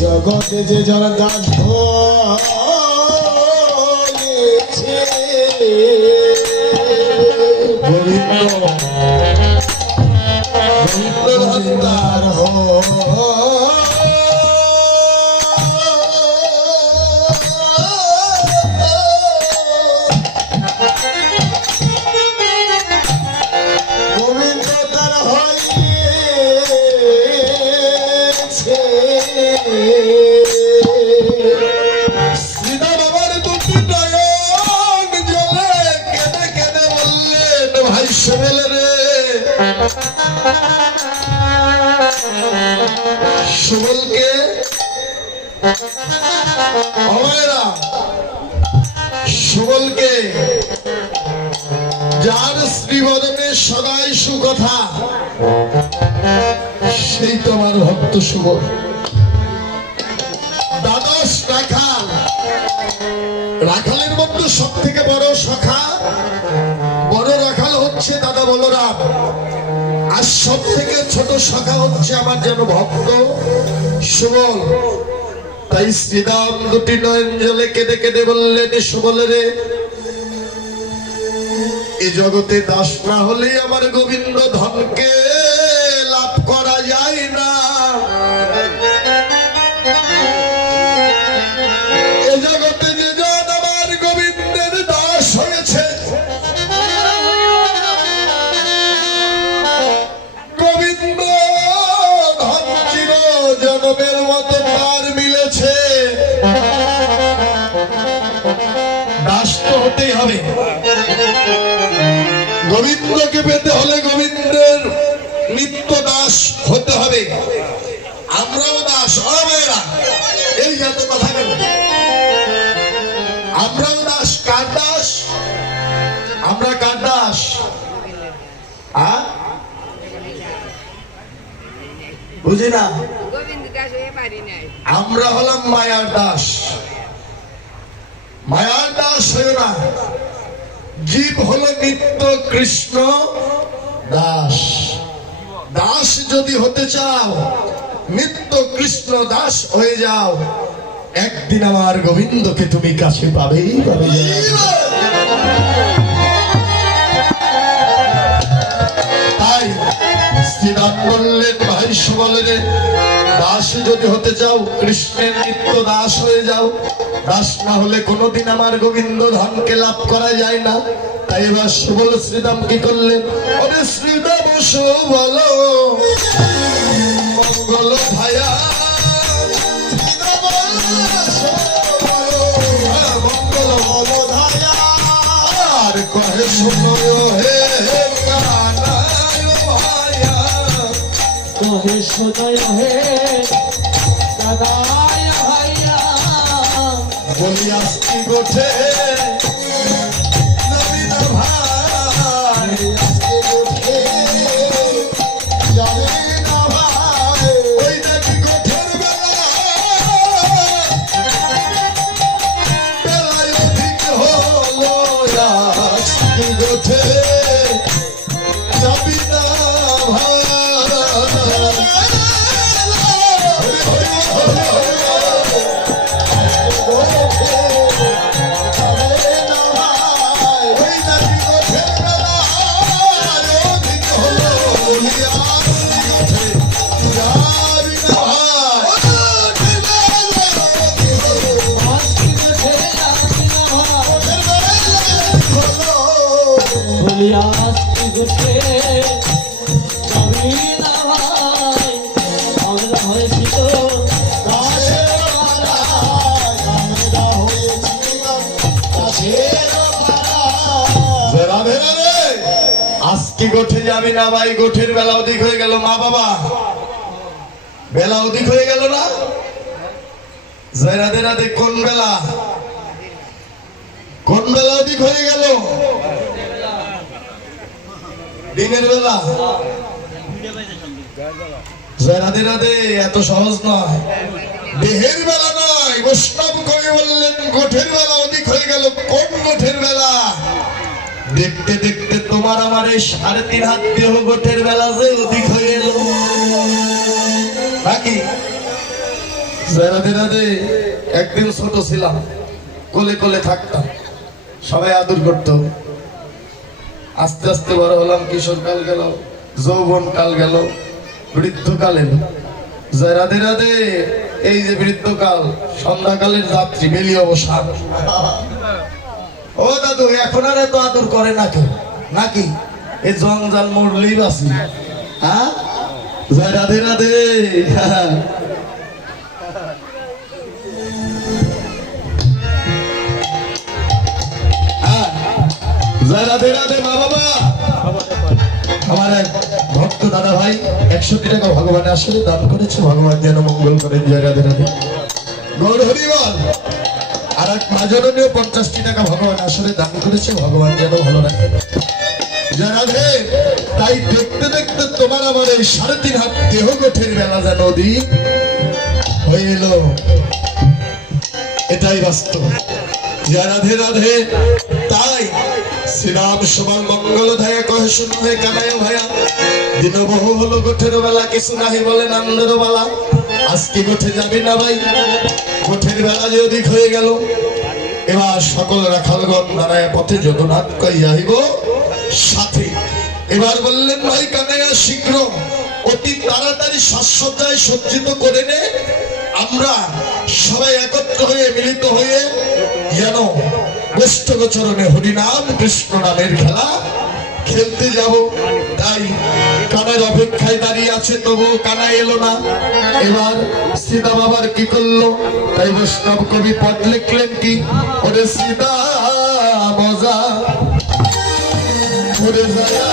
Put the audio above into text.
জগতে যে যারা দাস হয়েছে গোবিন্দ ভন্ডার গোবিন্দ তার হয়েছে শ্রীদা বাবার দুটি নয়ন জলে কেঁদে কেঁদে বললেন ভাই সুবল রে, সুবলকে অময়রা সুবলকে যার শ্রীবদনে সদাই সুকথা সেই তোমার ভক্ত সুবল। দ্বাদশ রাখাল, রাখালের মধ্যে সব থেকে বড় সখা বড় রাখাল হচ্ছে দাদা বলরাম, আর সব থেকে ছোট সখা হচ্ছে আমার যেন ভক্ত সুবল। তাই শ্রীরাম দুটি নয়ন জলে কেঁদে কেঁদে বললেন সুবল রে, এই জগতে দাস না হলে আমার গোবিন্দ ধনকে লাভ করা যায় না। এই জগতে যে জন আমার গোবিন্দের দাস হয়েছে, গোবিন্দ ধন চির জনমের মতো তার মিলেছে, দাস তো হতেই হবে। গোবিন্দকে পেতে হলে গোবিন্দের নিত্য দাস হতে হবে। আমরাও দাস, অমেরা এই এত কথা কেন? আমরাও দাস। কার দাস? আমরা কার দাস? বুঝি না। আমরা হলাম মায়ার দাস। মায়ার দাস হয়ে না, জীব হলো নিত্য কৃষ্ণ দাস। দাস যদি হতে চাও, নিত্য কৃষ্ণ দাস হয়ে যাও, একদিন আমার গোবিন্দকে তুমি কাছে পাবেই পাবে। তাই শ্রীরাম বললেন ভাই সুবল রে, দাস যদি হতে চাও কৃষ্ণের নিত্য দাস হয়ে যাও, দাস না হলে কোনোদিন আমার গোবিন্দ ধনকে লাভ করা যায় না। তাই এবার সুবল শ্রীরাম কি করলেন? ওরে শ্রীরাম সুবল মঙ্গল ভায়া, মঙ্গল অবধায়া, আর কহে শুনো হে কানায় ভায়া, কহে শুনো হে কানায় ভাইয়া, বলি আজকে গোঠে নবীন ভাই, আজকে গোঠে যাবে না ভাই। ওই দেখি গোঠের বেলা বেলায় অধিক হলো, আজকে গোঠে যাবি না ভাই। আজকে গোঠে যাবি না ভাই, গোঠের বেলা অধিক হয়ে গেল। মা বাবা বেলা অধিক হয়ে গেল না? রাধে রাধে। কোন বেলা? কোন বেলা অধিক হয়ে গেল? দিনের বেলা। রাধে রাধে। এত সহজ নয়, দেহের বেলা নয়। বৈষ্ণব কবি বললেন গোঠের বেলা অধিক হয়ে গেল। কোন গোঠের বেলা? দেখতে দেখতে তোমার আমার এই 3.5 হাত দেহ গোঠের বেলা যে অধিক হয়ে এলো নাকি? রাধে রাধে। একদিন ছোট ছিলাম, কোলে কোলে থাকতাম, সবাই আদর করতো। আস্তে আস্তে বড় হলাম, কিশোর কাল গেল, যৌবন কাল গেল, বৃদ্ধকাল এলো। জয় রাধে রাধে। এই যে বৃদ্ধকাল, সন্ধ্যাকালের যাত্রী, বেলি অবসান। ও দাদু, এখন আর এত আদর করে না কেউ নাকি? এই জঞ্জাল মরলেই বাসি। হ্যাঁ, জয় রাধে রাধে। জয় রাধে রাধে মা বাবা। আমার এক ভক্ত দাদা ভাই 100 টাকা ভগবানের আসলে দান করেছে, ভগবান যেন মঙ্গল করেন। জয় রাধে রাধে। গৌর হরি বল। আর এক মাজনীয় 50 টাকা ভগবান আসলে দান করেছে, ভগবান যেন ভালো রাখে। জয় রাধে। তাই দেখতে দেখতে তোমার আমার এই 3.5 হাত দেহ গোঠের বেলা যেন অধিক হয়ে এলো, এটাই বাস্তব। জয় রাধে রাধে। তাই শ্রীরাম সমান মঙ্গল ধায়া কহে শুন হে কানায় ভায়া, দিন বহু হলো গোঠের বেলা, কিছু নাহি বলে নন্দের বেলা। আজকে গোঠে যাবি না ভাই, গোঠের বেলা যে অধিক হয়ে গেল। এবার সকল রাখালগণ দাঁড়ায় পথে জগন্নাথ কইয়া আহিব সাথে। এবার বললেন ভাই কানাইয়া শীঘ্র অতি তাড়াতাড়ি সাজসজ্জায় সজ্জিত করে নে, আমরা সবাই একত্র হয়ে মিলিত হয়ে যেন গোষ্ঠগোচরণে হরিনাম কৃষ্ণ নামের খেলা খেলতে যাব। তাই কানের অপেক্ষায় দাঁড়িয়ে আছে, তবু কানা এলো না। এবার সীতা বাবার কি করলো? তাই বৈষ্ণব কবি পদ লিখলেন কি, ওরে সীতা মজা ওরে জয়া